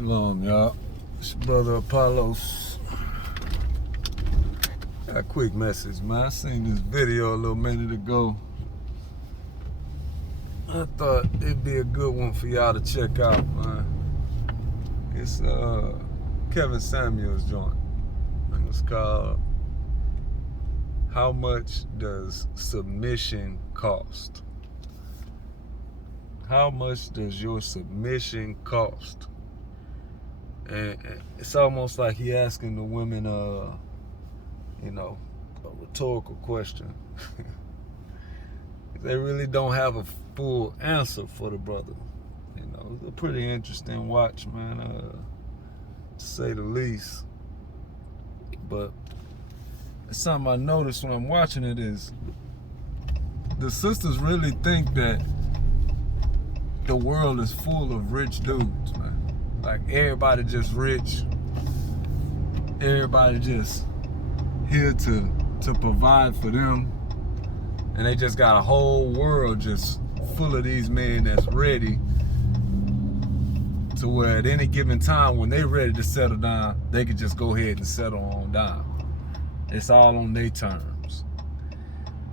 Shalom, y'all. It's your brother Apollos. Got a quick message, man. I seen this video a little minute ago. I thought it'd be a good one for y'all to check out, man. It's Kevin Samuels joint. And it's called How Much Does Submission Cost? How much does your submission cost? And it's almost like he asking the women, a rhetorical question. They really don't have a full answer for the brother. It's a pretty interesting watch, man, to say the least. But it's something I noticed when I'm watching it is the sisters really think that the world is full of rich dudes, man. Like everybody just rich. Everybody just here to provide for them. And they just got a whole world just full of these men that's ready to where at any given time when they ready to settle down, they could just go ahead and settle on down. It's all on their terms.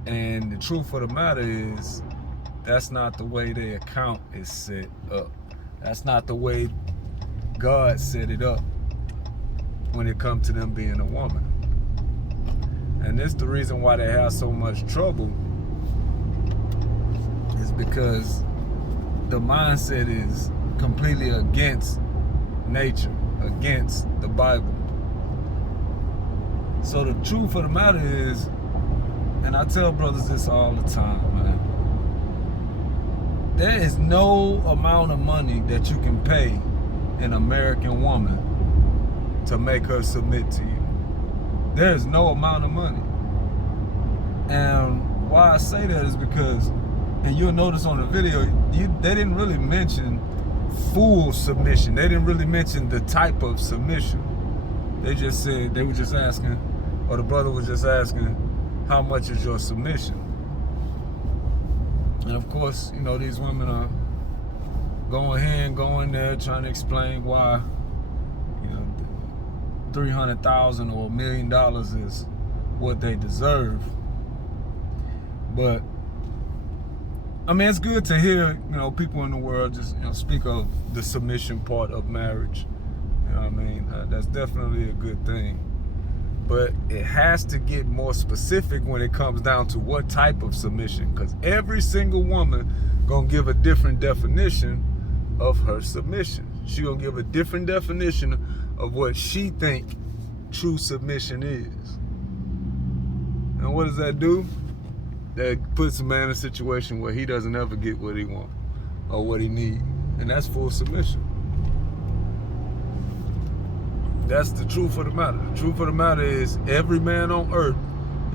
And the truth of the matter is, that's not the way their account is set up. That's not the way God set it up when it comes to them being a woman. And this the reason why they have so much trouble is because the mindset is completely against nature, against the Bible. So the truth of the matter is, and I tell brothers this all the time, man, there is no amount of money that you can pay an American woman to make her submit to you. There is no amount of money. And why I say that is because, and you'll notice on the video, they didn't really mention full submission. They didn't really mention the type of submission. They just said, they were just asking, or the brother was just asking, how much is your submission? And of course, these women are going there, trying to explain why, $300,000 or $1 million is what they deserve. But I mean, it's good to hear, people in the world just, speak of the submission part of marriage. You know what I mean? That's definitely a good thing. But it has to get more specific when it comes down to what type of submission, because every single woman gonna give a different definition of her submission. She gonna give a different definition of what she think true submission is. And what does that do? That puts a man in a situation where he doesn't ever get what he wants or what he needs, and that's full submission. That's the truth of the matter. The truth of the matter is every man on earth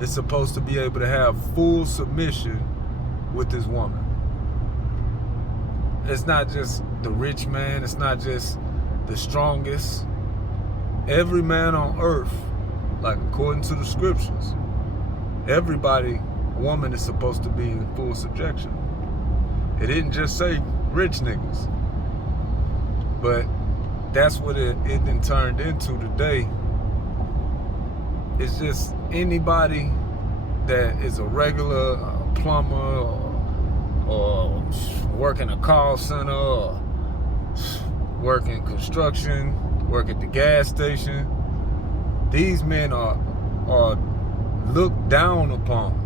is supposed to be able to have full submission with his woman. It's not just the rich man. It's not just the strongest. Every man on earth, like according to the scriptures, woman is supposed to be in full subjection. It didn't just say rich niggas. But that's what it then turned into today. It's just anybody that is a regular plumber or working a call center or working construction, work at the gas station. These men are looked down upon.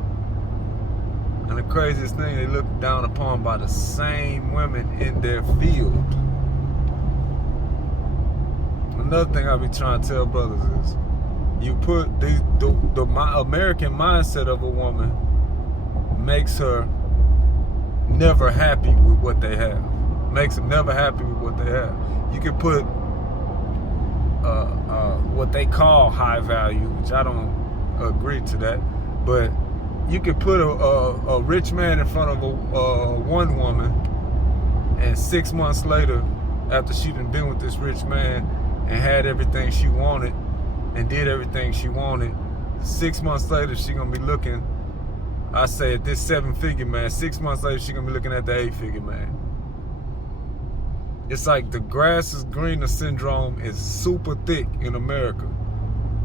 And the craziest thing, they look down upon by the same women in their field. Another thing I be trying to tell brothers is, you put the American mindset of a woman makes her never happy with what they have. Makes them never happy with what they have. You can put what they call high value, which I don't agree to that, but you could put a rich man in front of one woman, and 6 months later, after she done been with this rich man and had everything she wanted and did everything she wanted, 6 months later she gonna be looking, I say at this 7-figure man, 6 months later she gonna be looking at the 8-figure man. It's like the grass is greener syndrome is super thick in America.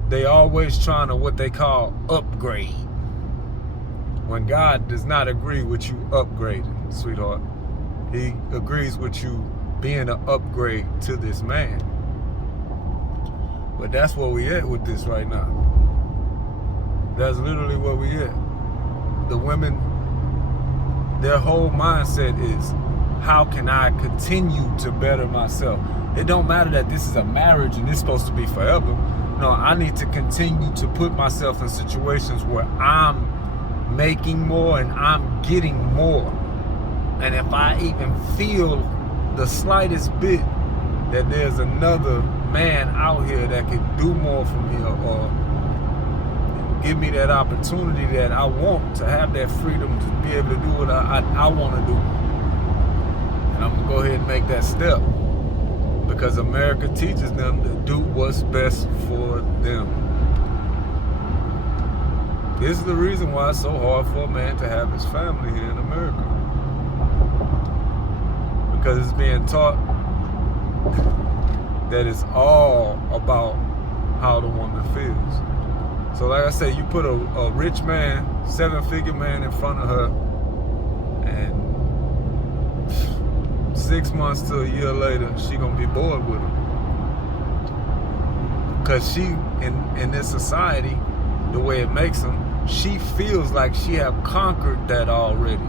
They always trying to what they call upgrade. When God does not agree with you upgrading, sweetheart. He agrees with you being an upgrade to this man. But that's where we at with this right now. That's literally where we at. The women, their whole mindset is, how can I continue to better myself? It don't matter that this is a marriage and it's supposed to be forever. No, I need to continue to put myself in situations where I'm making more and I'm getting more. And if I even feel the slightest bit that there's another man out here that can do more for me, or give me that opportunity that I want to have that freedom to be able to do what I want to do, and I'm going to go ahead and make that step, because America teaches them to do what's best for them. This is the reason why it's so hard for a man to have his family here in America, because it's being taught that it's all about how the woman feels. So like I said, you put a rich man, 7-figure man in front of her, and 6 months to a year later, she gonna be bored with him. Cause she, in this society, the way it makes them, she feels like she have conquered that already.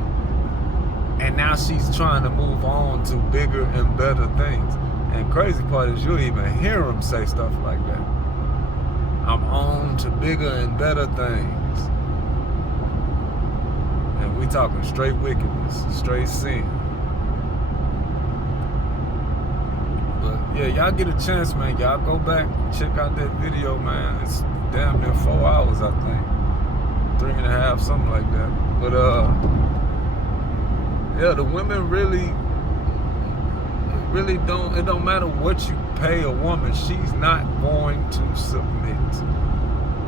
And now she's trying to move on to bigger and better things. And crazy part is you'll even hear them say stuff like that. I'm on to bigger and better things. And we talking straight wickedness, straight sin. But yeah, y'all get a chance, man. Y'all go back, check out that video, man. It's damn near 4 hours, I think. 3.5, something like that. But yeah, the women really don't, it don't matter what you pay a woman, she's not going to submit.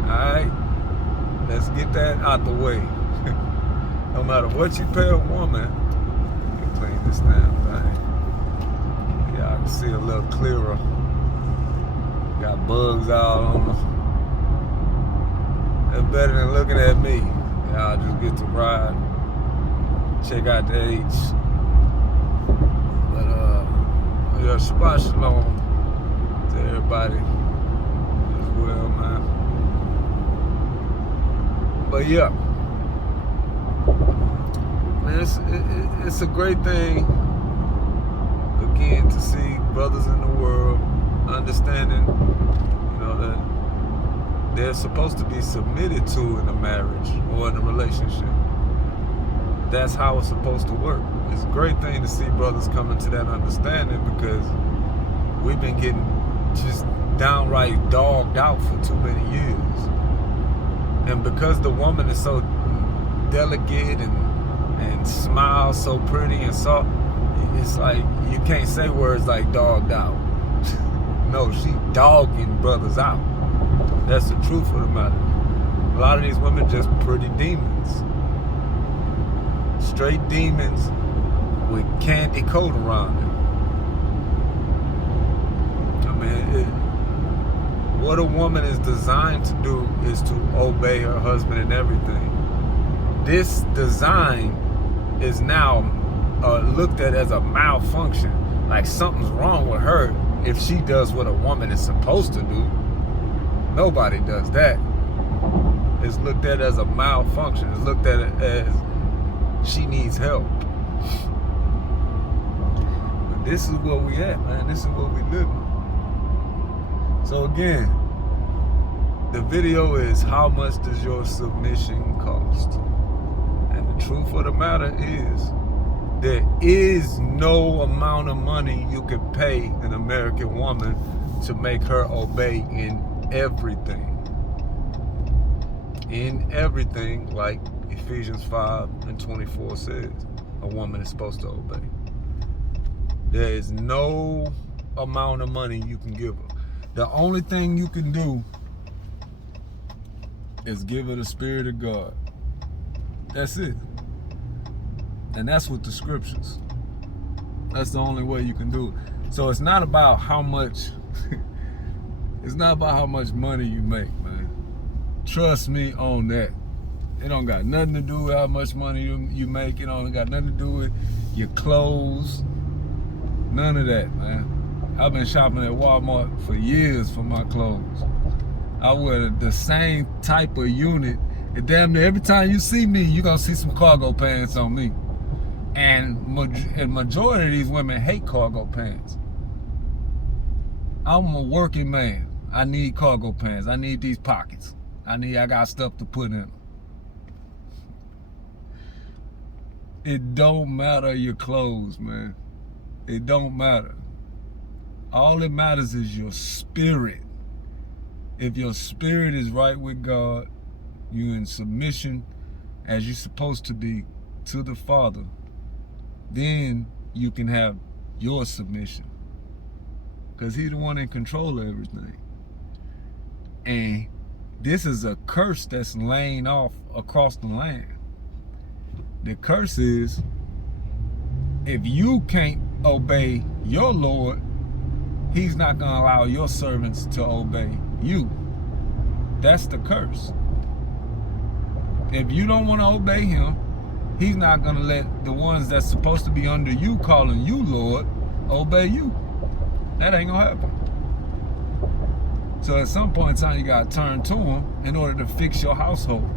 Alright? Let's get that out the way. No matter what you pay a woman, let me clean this down, thing. Yeah, I can see a little clearer. Got bugs all on them. That's better than looking at me. Y'all just get to ride. Check out the H. But yeah, Shabbat Shalom to everybody as well, man. But yeah, man, it's a great thing again to see brothers in the world understanding, you know, that they're supposed to be submitted to in a marriage or in a relationship. That's how it's supposed to work. It's a great thing to see brothers coming to that understanding, because we've been getting just downright dogged out for too many years. And because the woman is so delicate and smiles so pretty and soft, it's like you can't say words like dogged out. No, she dogging brothers out. That's the truth of the matter. A lot of these women just pretty demons. Straight demons with candy coat around them. I mean, what a woman is designed to do is to obey her husband in everything. This design is now looked at as a malfunction, like something's wrong with her if she does what a woman is supposed to do. Nobody does that. It's looked at as a malfunction. It's looked at as she needs help. But this is where we at, man. This is where we living. So again, the video is, how much does your submission cost? And the truth of the matter is, there is no amount of money you can pay an American woman to make her obey in everything. In everything, like Ephesians 5:24 says, a woman is supposed to obey. There is no amount of money you can give her. The only thing you can do is give her the Spirit of God. That's it. And that's with the scriptures. That's the only way you can do it. So it's not about how much it's not about how much money you make, man. Trust me on that. It don't got nothing to do with how much money you make. It don't got nothing to do with your clothes. None of that, man. I've been shopping at Walmart for years for my clothes. I wear the same type of unit. And damn near every time you see me, you're going to see some cargo pants on me. And majority of these women hate cargo pants. I'm a working man. I need cargo pants. I need these pockets. I got stuff to put in them. It don't matter your clothes, man. It don't matter. All that matters is your spirit. If your spirit is right with God, you in submission as you're supposed to be to the Father, then you can have your submission. Because He's the one in control of everything. And this is a curse that's laying off across the land. The curse is, if you can't obey your Lord, He's not going to allow your servants to obey you. That's the curse. If you don't want to obey Him, He's not going to let the ones that's supposed to be under you, calling you Lord, obey you. That ain't going to happen. So at some point in time, you got to turn to Him in order to fix your household.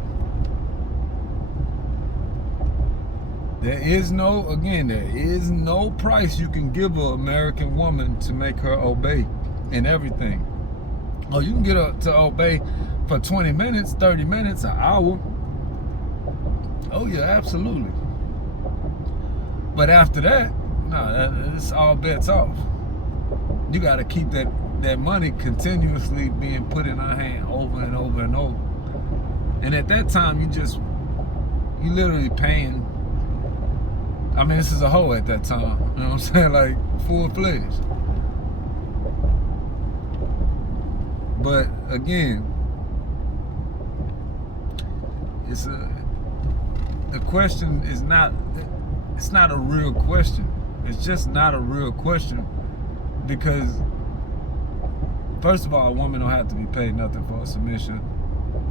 There is no price you can give an American woman to make her obey in everything. Oh, you can get her to obey for 20 minutes, 30 minutes, an hour. Oh yeah, absolutely. But after that, no, it's all bets off. You got to keep that money continuously being put in her hand over and over and over. And at that time, you literally paying. I mean, this is a hoe at that time. You know what I'm saying? Like, full-fledged. But again, the question is not, it's not a real question. It's just not a real question, because first of all, a woman don't have to be paid nothing for her submission,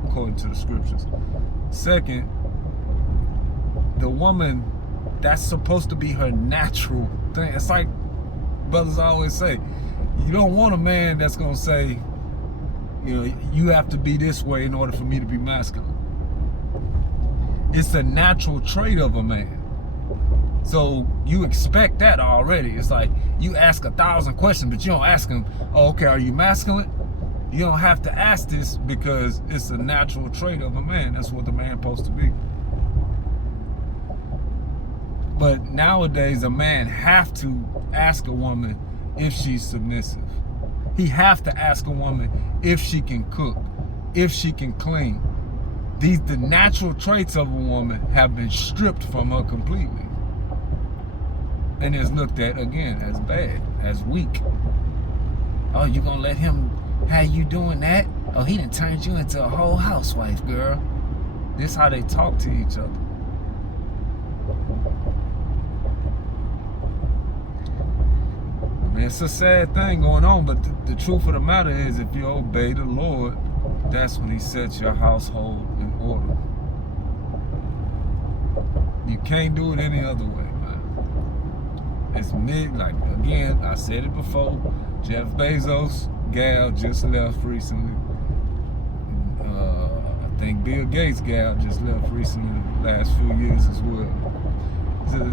according to the scriptures. Second, the woman, that's supposed to be her natural thing. It's like brothers always say, you don't want a man that's gonna say, you know, you have to be this way in order for me to be masculine. It's a natural trait of a man. So you expect that already. It's like you ask 1,000 questions, but you don't ask him, oh, okay, are you masculine? You don't have to ask this because it's a natural trait of a man. That's what the man's supposed to be. But nowadays, a man have to ask a woman if she's submissive. He have to ask a woman if she can cook, if she can clean. The natural traits of a woman have been stripped from her completely. And it's looked at, again, as bad, as weak. Oh, you gonna let him have you doing that? Oh, he done turned you into a whole housewife, girl. This is how they talk to each other. It's a sad thing going on, but the truth of the matter is, if you obey the Lord, that's when He sets your household in order. You can't do it any other way, man. It's like, again, I said it before, Jeff Bezos' gal just left recently. I think Bill Gates' gal just left recently, the last few years as well.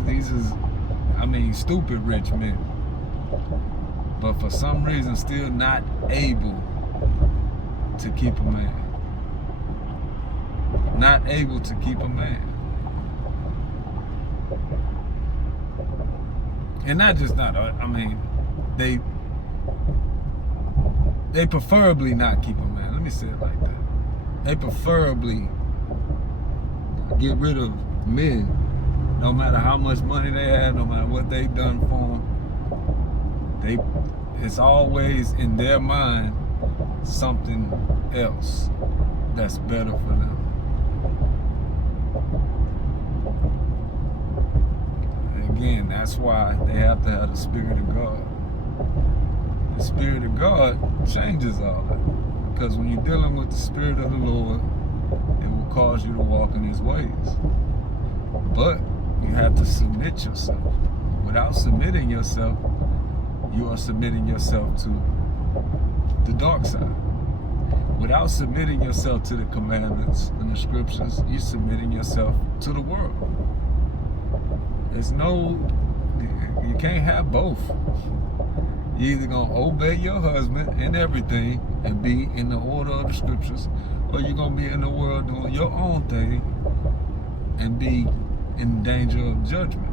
These is, I mean, stupid rich men. But for some reason, still not able to keep a man. Not able to keep a man. And not just not, I mean, they preferably not keep a man. Let me say it like that. They preferably get rid of men, no matter how much money they have, no matter what they've done for them. It's always in their mind something else that's better for them. And again, that's why they have to have the Spirit of God. The Spirit of God changes all that. Because when you're dealing with the Spirit of the Lord, it will cause you to walk in His ways. But you have to submit yourself. Without submitting yourself, you are submitting yourself to the dark side. Without submitting yourself to the commandments and the scriptures, you're submitting yourself to the world. You can't have both. You're either going to obey your husband in everything and be in the order of the scriptures, or you're going to be in the world doing your own thing and be in danger of judgment.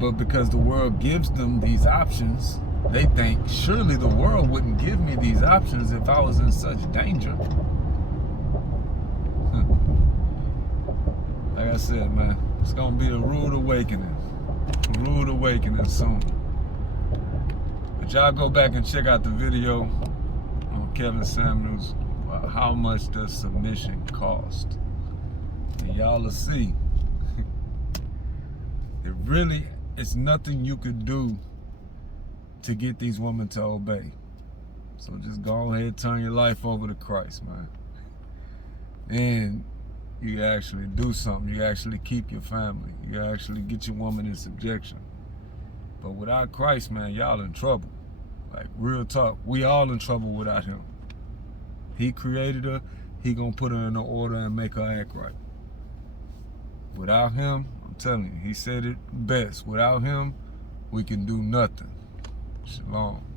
But because the world gives them these options, they think, surely the world wouldn't give me these options if I was in such danger. Like I said, man, it's going to be a rude awakening. A rude awakening soon. But y'all go back and check out the video on Kevin Samuels about how much does submission cost. And y'all will see. It's nothing you could do to get these women to obey. So just go ahead and turn your life over to Christ, man. And you actually do something. You actually keep your family. You actually get your woman in subjection. But without Christ, man, y'all in trouble. Like, real talk. We all in trouble without Him. He created her. He gonna put her in the order and make her act right. Without Him, I'm telling you, He said it best. Without Him, we can do nothing. Shalom.